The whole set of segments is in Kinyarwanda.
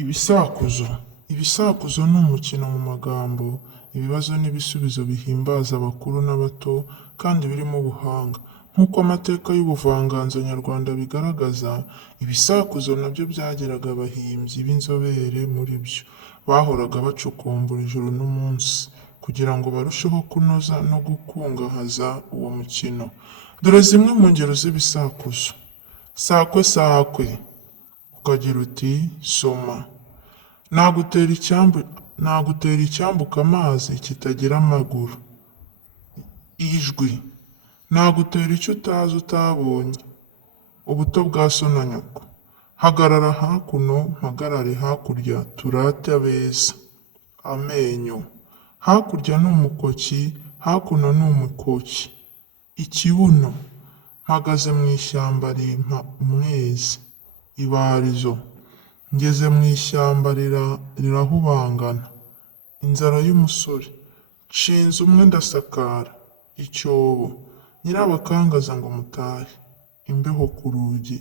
Ibisakuzo. Ibisakuzo ni umukino mu magambo, ibibazo n'ibisubizo bihimbaza abakuru n'abato kandi birimo ubuhanga. Nk'uko amateka y'ubuvanganzo nyarwanda bigaragaza, ibisakuzo nabyo byagiraga abahimbyi b'inzobere muri byo. Bahoraga bacukumbura ijoro n'umunsi kugira ngo barusheho kunoza no gukungahaza uwo mukino. Dore zimwe mu ngero z'ibisakuzo. Sakwe sakwe, ukagira uti soma. Nagutera icyambuka amazi kitagira amaguru. Ijwi. Nagutera icyo utazi utabonye. Ubuto bwa so na nyoko. Hagarara hakuno mpagarare hakurya turate abeza. Amenyo. Hakurya ni umukoki, hakuno ni umukoki. Ikibuno. Mpagaze mu ishyamba rimpa umwezi. Ibarizo. Ngeze mu ishyamba rirahubangana. Inzara y'umusore. Nshinze umwe ndasakara. Icyobo. Nyirabakangaza ngo mutahe. Imbeho ku rugi.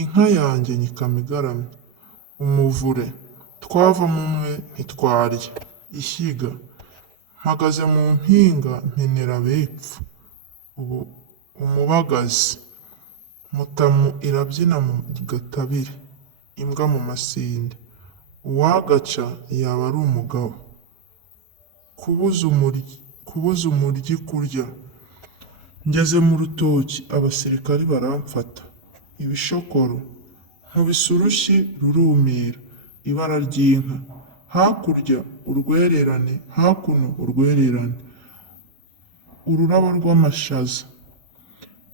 Inka yanjye nyikama igaramye. Umuvure. Twavamo umwe ntitwarya. Ishyiga. Mpagaze mu mpinga mpenera abepfo. Umubagazi. Mutamu irabyina mu gatabire. Imbwa mu masinde. Uwagaca yaba ari umugabo. Kubuza umuryi kurya. Ngeze mu rutoki abasirikari baramfata. Ibishokoro. Nkubise urushyi rurumira. Ibara ry'inka. Hakurya urwererane, hakuno urwererane. Ururabo rw'amashaza.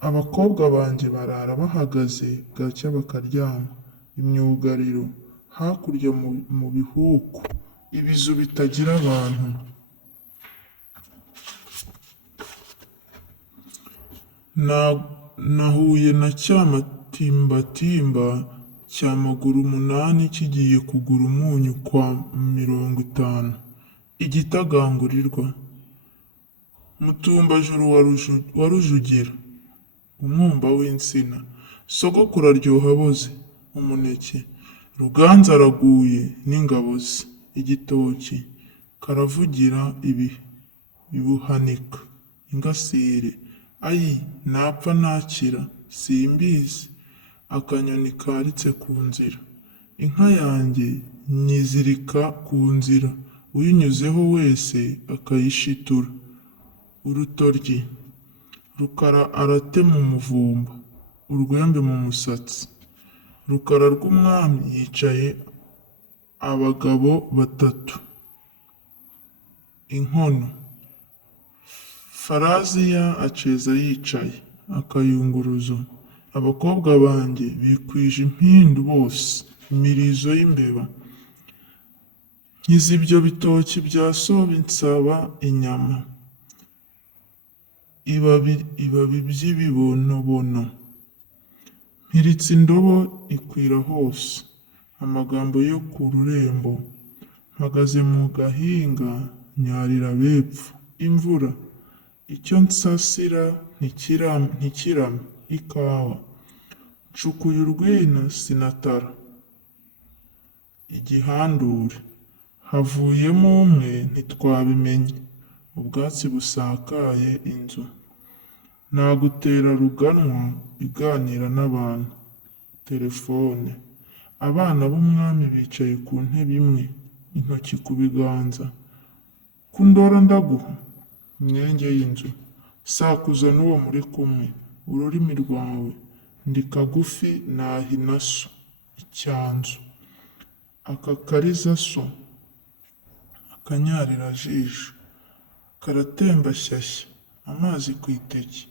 Abakobwa banjye barara bahagaze bwacya bakaryama. Imyugariro. Hakurya mu bihuku. Ibizu bitagira abantu. Nahuye na cya matimbatimba cya maguru 8 kigiye kugura umunyu kwa 50. Igitagangurirwa. Mutumbajuru wa Rujugira. Umwumba w'insina. Sogokuru aryoha aboze. Umuneke. Ruganza araguye n'ingabo ze. Igitoki. Karavugira ibuhanika. Ingasire. Ayi napfa nakira simbizi. Akanyoni karitse ku nzira. Inka yanjye nyizirika ku nzira. Uyinyuzeho wese akayishitura. Urutoryi. Rukara aratema umuvumba. Urwembe mu musatsi. Rukara rw'umwami yicaye abagabo 3. Inkono. Faraziya aceza yicaye. Akayunguruzo. Abakobwa banjye bikwije impindu bose. Imirizo y'imbeba. Nkiza ibyo bitoki bya sobe nsaba inyama. Ibabi by'ibibonobono. Mpiritse indobo ikwira hose. Amagambo yo ku rurembo. Mpagaze mu gahinga nyarira bepfo. Imvura. Icyo nsasira ntikirame. Ikawa. Nshukuye urwina sinatara. Igihandure. Havuyemo umwe ntitwabimenye. Ubwatsi busakaye inzu. Nagutera ruganwa iganira n'abantu. Telefone. Abana b'umwami bicaye ku ntebe imwe. Intoki ku biganza. Kundora ndaguha. Imyenge y'inzu. Sakuza n'uwo muri kumwe. Ururimi rwawe. Ndi kagufi nahina so. Icyanzu. Akakariza so. Akanyarira jisho. Karatemba shyashya. Amazi ku iteke.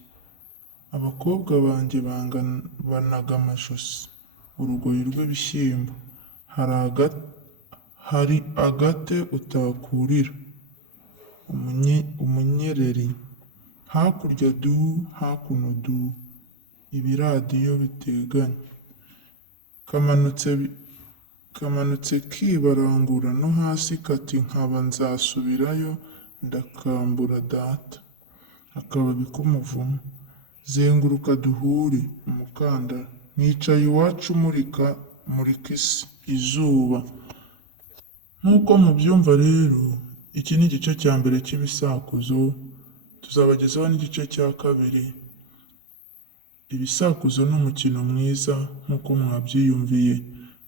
Abakobwa banjye banaga amajosi. Urugoyi rw'ibishyimbo. Hari agate utakurira. Umunyereri. Hakurya du, hakuno du. Ibiradiyo biteganye. Kamanutse kibarangura no hasi kati nkaba nzasubirayo ndakambura data. Akababi k'umuvumu. Zenguruka duhure. Umukandara. Nicaye iwacu murika isi. Izuba. Nk'uko mubyumva rero, iki ni igice cya mbere cy'ibisakuzo, tuzabagezaho n'igice cya kabiri. Ibisakuzo ni umukino mwiza nk'uko mwabyiyumviye.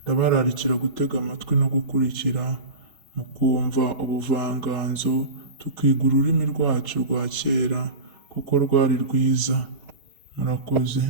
Ndabararikira gutega amatwi no gukurikira, mukumva ubuvanganzo, tukiga ururimi rwacu rwa kera kuko rwari rwiza. Murakoze.